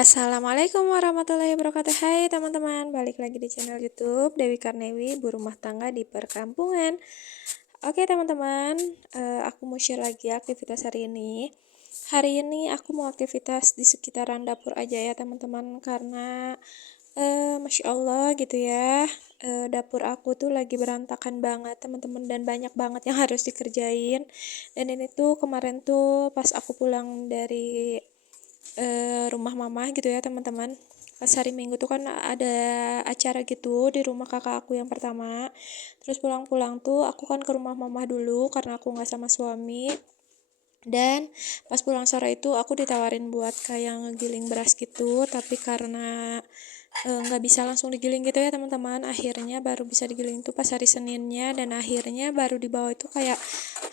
Assalamualaikum warahmatullahi wabarakatuh. Hai teman-teman, balik lagi di channel YouTube Dewi Karnewi, ibu rumah tangga di perkampungan. Oke teman-teman, aku mau share lagi aktivitas hari ini. Hari ini aku mau aktivitas di sekitaran dapur aja ya teman-teman, karena Masya Allah gitu ya, dapur aku tuh lagi berantakan banget teman-teman, dan banyak banget yang harus dikerjain. Dan ini tuh kemarin tuh pas aku pulang dari rumah mama gitu ya teman-teman, pas hari Minggu tuh kan ada acara gitu di rumah kakak aku yang pertama. Terus pulang-pulang tuh aku kan ke rumah mama dulu karena aku nggak sama suami. Dan pas pulang sore itu aku ditawarin buat kayak ngegiling beras gitu, tapi karena nggak bisa langsung digiling gitu ya teman-teman, akhirnya baru bisa digiling tuh pas hari Seninnya, dan akhirnya baru dibawa itu kayak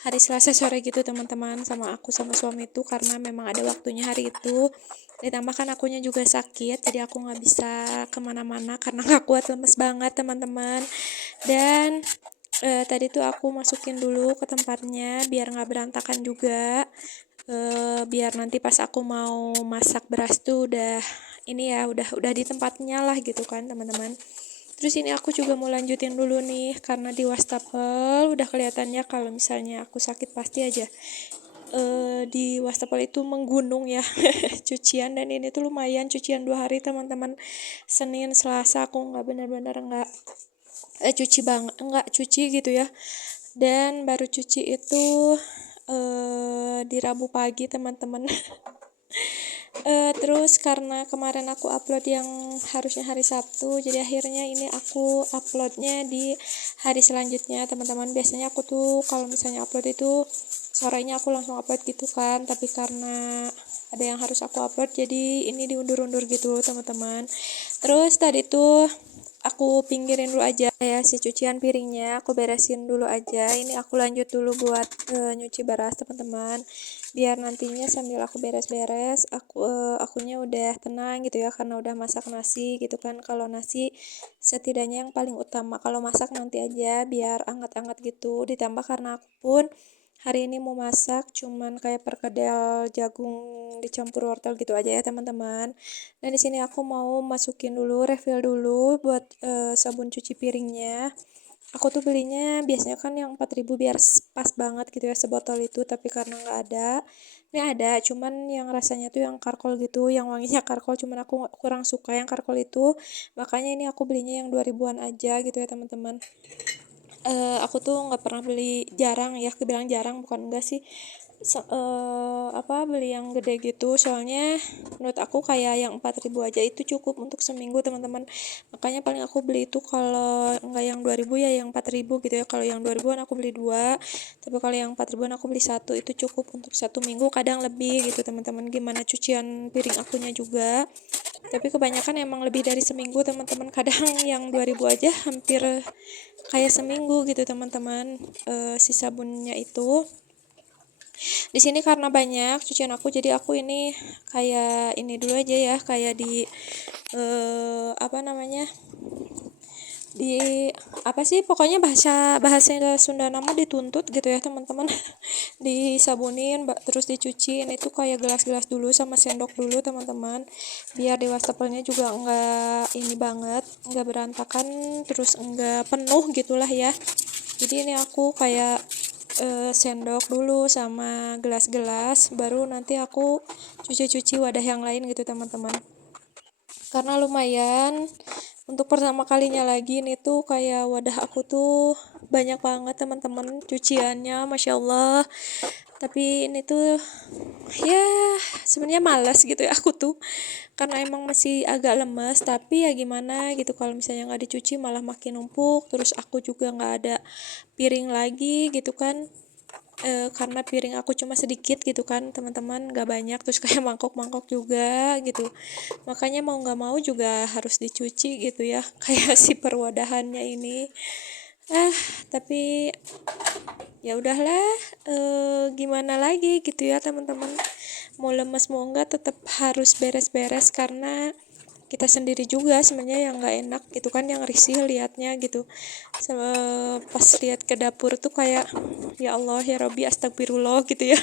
hari Selasa sore gitu teman-teman, sama aku sama suami itu, karena memang ada waktunya hari itu. Ditambah kan akunya juga sakit, jadi aku nggak bisa kemana-mana karena nggak kuat, lemes banget teman-teman. Dan tadi tuh aku masukin dulu ke tempatnya biar nggak berantakan juga, biar nanti pas aku mau masak beras tuh udah ini ya, udah di tempatnya lah gitu kan teman-teman. Terus ini aku juga mau lanjutin dulu nih, karena di wastafel udah kelihatannya kalau misalnya aku sakit pasti aja di wastafel itu menggunung ya cucian. Dan ini tuh lumayan cucian 2 hari teman-teman, Senin Selasa aku nggak benar-benar nggak cuci banget, nggak cuci gitu ya. Dan baru cuci itu di Rabu pagi teman-teman. Terus karena kemarin aku upload yang harusnya hari Sabtu, jadi akhirnya ini aku uploadnya di hari selanjutnya teman-teman. Biasanya aku tuh kalau misalnya upload itu sorenya aku langsung upload gitu kan, tapi karena ada yang harus aku upload jadi ini diundur-undur gitu teman-teman. Terus tadi tuh aku pinggirin dulu aja ya si cucian piringnya, aku beresin dulu aja. Ini aku lanjut dulu buat nyuci beras teman-teman, biar nantinya sambil aku beres-beres akunya udah tenang gitu ya, karena udah masak nasi gitu kan. Kalau nasi setidaknya yang paling utama, kalau masak nanti aja biar anget-anget gitu. Ditambah karena aku pun hari ini mau masak cuman kayak perkedel jagung dicampur wortel gitu aja ya teman-teman. Dan di sini aku mau masukin dulu, refill dulu buat sabun cuci piringnya. Aku tuh belinya biasanya kan yang 4.000 biar pas banget gitu ya sebotol itu, tapi karena nggak ada. Ini ada, cuman yang rasanya tuh yang karkol gitu, yang wanginya karkol, cuman aku kurang suka yang karkol itu. Makanya ini aku belinya yang 2.000-an aja gitu ya teman-teman. Aku tuh nggak pernah beli, jarang ya, kebilang jarang bukan enggak sih, beli yang gede gitu, soalnya menurut aku kayak yang 4.000 aja itu cukup untuk seminggu teman-teman. Makanya paling aku beli itu kalau nggak yang 2.000 ya yang 4.000 gitu ya. Kalau yang 2.000-an aku beli dua, tapi kalau yang 4.000-an aku beli satu, itu cukup untuk 1 minggu, kadang lebih gitu teman-teman. Gimana cucian piring akunya juga, tapi kebanyakan emang lebih dari seminggu teman-teman. Kadang yang 2.000 aja hampir kayak seminggu gitu teman-teman. Si sabunnya itu di sini karena banyak cucian aku, jadi aku ini kayak ini dulu aja ya, kayak di apa namanya, di apa sih pokoknya bahasa bahasa Sunda nama dituntut gitu ya teman-teman. Disabunin terus dicuci. Ini tuh kayak gelas-gelas dulu sama sendok dulu teman-teman, biar di wastafelnya juga enggak ini banget, enggak berantakan, terus enggak penuh gitulah ya. Jadi ini aku kayak sendok dulu sama gelas-gelas, baru nanti aku cuci-cuci wadah yang lain gitu teman-teman. Karena lumayan untuk pertama kalinya lagi nih tuh kayak wadah aku tuh banyak banget teman-teman cuciannya, Masya Allah. Tapi ini tuh ya sebenarnya malas gitu ya aku tuh, karena emang masih agak lemes. Tapi ya gimana gitu, kalau misalnya nggak dicuci malah makin numpuk. Terus aku juga nggak ada piring lagi gitu kan, karena piring aku cuma sedikit gitu kan teman-teman, nggak banyak, terus kayak mangkok-mangkok juga gitu. Makanya mau nggak mau juga harus dicuci gitu ya kayak si perwadahannya ini. ah tapi ya udahlah, gimana lagi gitu ya teman-teman, mau lemes mau enggak tetap harus beres-beres, karena kita sendiri juga sebenarnya yang nggak enak gitu kan, yang risih liatnya gitu. Pas lihat ke dapur tuh kayak ya Allah ya Robbi astagfirullah gitu ya.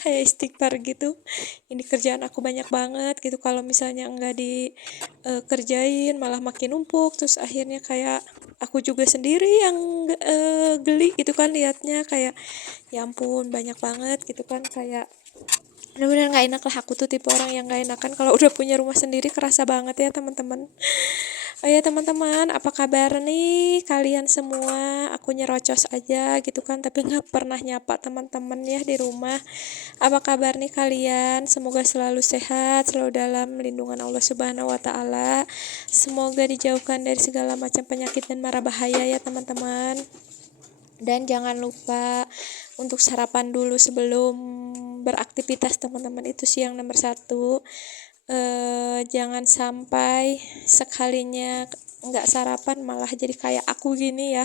Kayak istighfar gitu, ini kerjaan aku banyak banget gitu, kalau misalnya enggak dikerjain malah makin numpuk, terus akhirnya kayak aku juga sendiri yang geli gitu kan liatnya, kayak ya ampun banyak banget gitu kan, kayak bener-bener nggak enak lah. Aku tuh tipe orang yang nggak enakan kalau udah punya rumah sendiri, kerasa banget ya teman-teman. Oh ya teman-teman, apa kabar nih kalian semua? Aku nyerocos aja gitu kan, tapi nggak pernah nyapa teman-teman ya di rumah. Apa kabar nih kalian? Semoga selalu sehat, selalu dalam lindungan Allah Subhanahu wa taala. Semoga dijauhkan dari segala macam penyakit dan mara bahaya ya teman-teman. Dan jangan lupa untuk sarapan dulu sebelum beraktivitas teman-teman, itu sih yang nomor satu. Jangan sampai sekalinya nggak sarapan malah jadi kayak aku gini ya.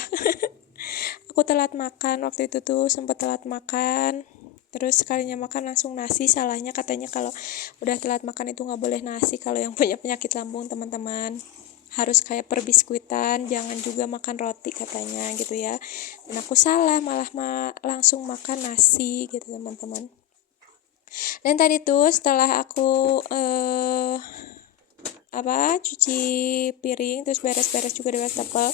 Aku telat makan waktu itu tuh, sempat telat makan, terus sekalinya makan langsung nasi. Salahnya katanya kalau udah telat makan itu nggak boleh nasi, kalau yang punya penyakit lambung teman-teman harus kayak perbiskuitan, jangan juga makan roti katanya gitu ya. Dan aku salah, malah langsung makan nasi gitu teman-teman. Dan tadi tuh setelah aku cuci piring, terus beres-beres juga di wastafel,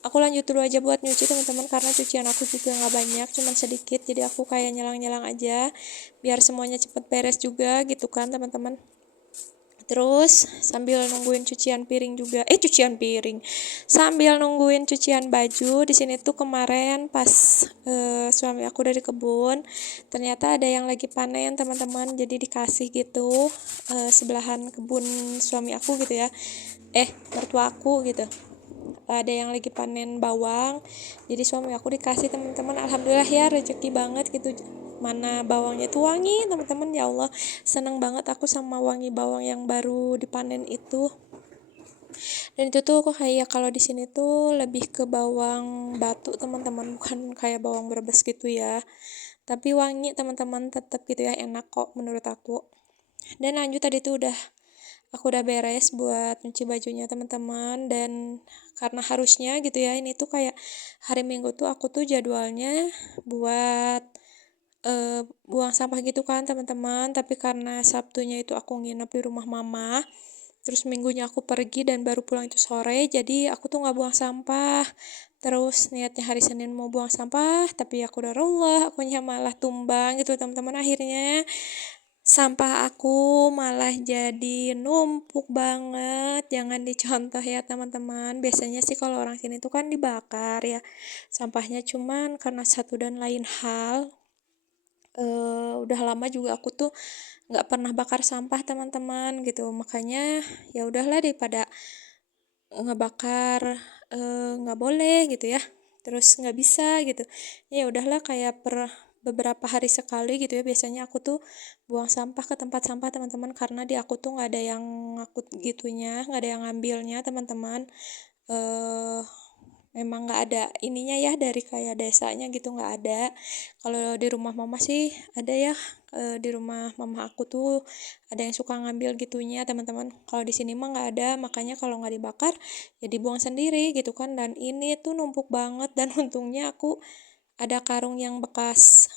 aku lanjut dulu aja buat nyuci teman-teman, karena cucian aku juga nggak banyak, cuman sedikit, jadi aku kayak nyelang-nyelang aja biar semuanya cepet beres juga gitu kan teman-teman. Terus sambil nungguin cucian piring, sambil nungguin cucian baju, di sini tuh kemarin pas suami aku dari kebun, ternyata ada yang lagi panen teman-teman, jadi dikasih gitu sebelahan kebun suami aku gitu ya, mertua aku gitu, ada yang lagi panen bawang, jadi suami aku dikasih teman-teman. Alhamdulillah ya, rezeki banget gitu, mana bawangnya tuh wangi teman-teman. Ya Allah, seneng banget aku sama wangi bawang yang baru dipanen itu. Dan itu tuh kok kayak kalau di sini tuh lebih ke bawang batu teman-teman, bukan kayak bawang Brebes gitu ya, tapi wangi teman-teman, tetap gitu ya, enak kok menurut aku. Dan lanjut, tadi tuh aku udah beres buat nyuci bajunya teman-teman. Dan karena harusnya gitu ya, ini tuh kayak hari Minggu tuh aku tuh jadwalnya buat buang sampah gitu kan teman-teman, tapi karena Sabtunya itu aku nginep di rumah mama, terus Minggunya aku pergi dan baru pulang itu sore, jadi aku tuh nggak buang sampah. Terus niatnya hari Senin mau buang sampah, tapi aku Allah, akunya malah tumbang gitu teman-teman. Akhirnya sampah aku malah jadi numpuk banget, jangan dicontoh ya teman-teman. Biasanya sih kalau orang sini tuh kan dibakar ya sampahnya, cuman karena satu dan lain hal, udah lama juga aku tuh nggak pernah bakar sampah teman-teman gitu, makanya ya udahlah, daripada ngebakar nggak boleh gitu ya, terus nggak bisa gitu, ya udahlah kayak beberapa hari sekali gitu ya, biasanya aku tuh buang sampah ke tempat sampah teman-teman, karena di aku tuh nggak ada yang ngakut gitunya, nggak ada yang ngambilnya teman-teman. eh Memang nggak ada ininya ya, dari kayak desanya gitu nggak ada. Kalau di rumah mama sih ada ya, di rumah mama aku tuh ada yang suka ngambil gitunya teman-teman. Kalau di sini mah nggak ada, makanya kalau nggak dibakar ya dibuang sendiri gitu kan. Dan ini tuh numpuk banget, dan untungnya aku ada karung yang bekas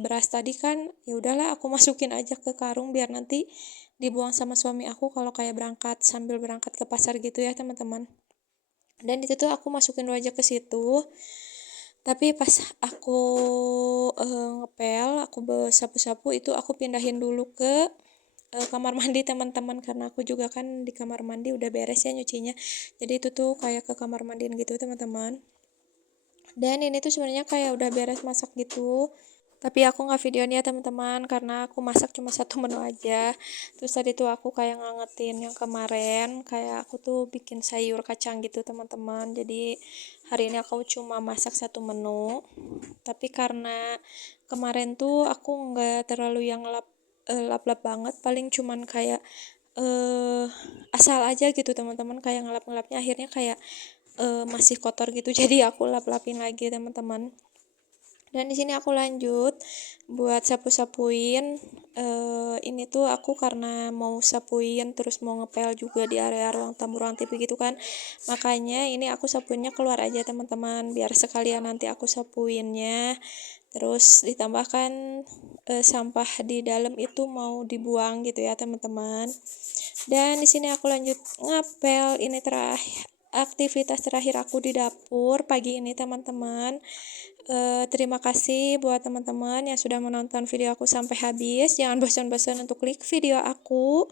beras tadi kan, ya udahlah aku masukin aja ke karung biar nanti dibuang sama suami aku kalau kayak sambil berangkat ke pasar gitu ya teman-teman. Dan itu tuh aku masukin dulu aja ke situ, tapi pas aku ngepel, aku sapu-sapu, itu aku pindahin dulu ke kamar mandi teman-teman, karena aku juga kan di kamar mandi udah beres ya nyucinya, jadi itu tuh kayak ke kamar mandiin gitu teman-teman. Dan ini tuh sebenarnya kayak udah beres masak gitu, tapi aku nggak videoin ya teman-teman, karena aku masak cuma satu menu aja. Terus tadi tuh aku kayak ngangetin yang kemarin, kayak aku tuh bikin sayur kacang gitu teman-teman, jadi hari ini aku cuma masak satu menu. Tapi karena kemarin tuh aku nggak terlalu yang lap-lap banget, paling cuman kayak asal aja gitu teman-teman, kayak ngelap-ngelapnya akhirnya kayak masih kotor gitu, jadi aku lap-lapin lagi teman-teman. Dan di sini aku lanjut buat sapu-sapuin. Ini tuh aku karena mau sapuin terus mau ngepel juga di area ruang tamu ruang TV gitu kan. Makanya ini aku sapuinnya keluar aja teman-teman, biar sekalian nanti aku sapuinnya. Terus ditambahkan sampah di dalam itu mau dibuang gitu ya teman-teman. Dan di sini aku lanjut ngapel. Ini aktivitas terakhir aku di dapur pagi ini teman-teman. Terima kasih buat teman-teman yang sudah menonton video aku sampai habis. Jangan bosan-bosan untuk klik video aku.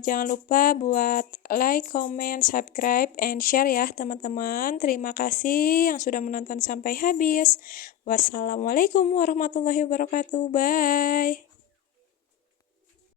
Jangan lupa buat like, comment, subscribe, and share ya teman-teman. Terima kasih yang sudah menonton sampai habis. Wassalamualaikum warahmatullahi wabarakatuh. Bye.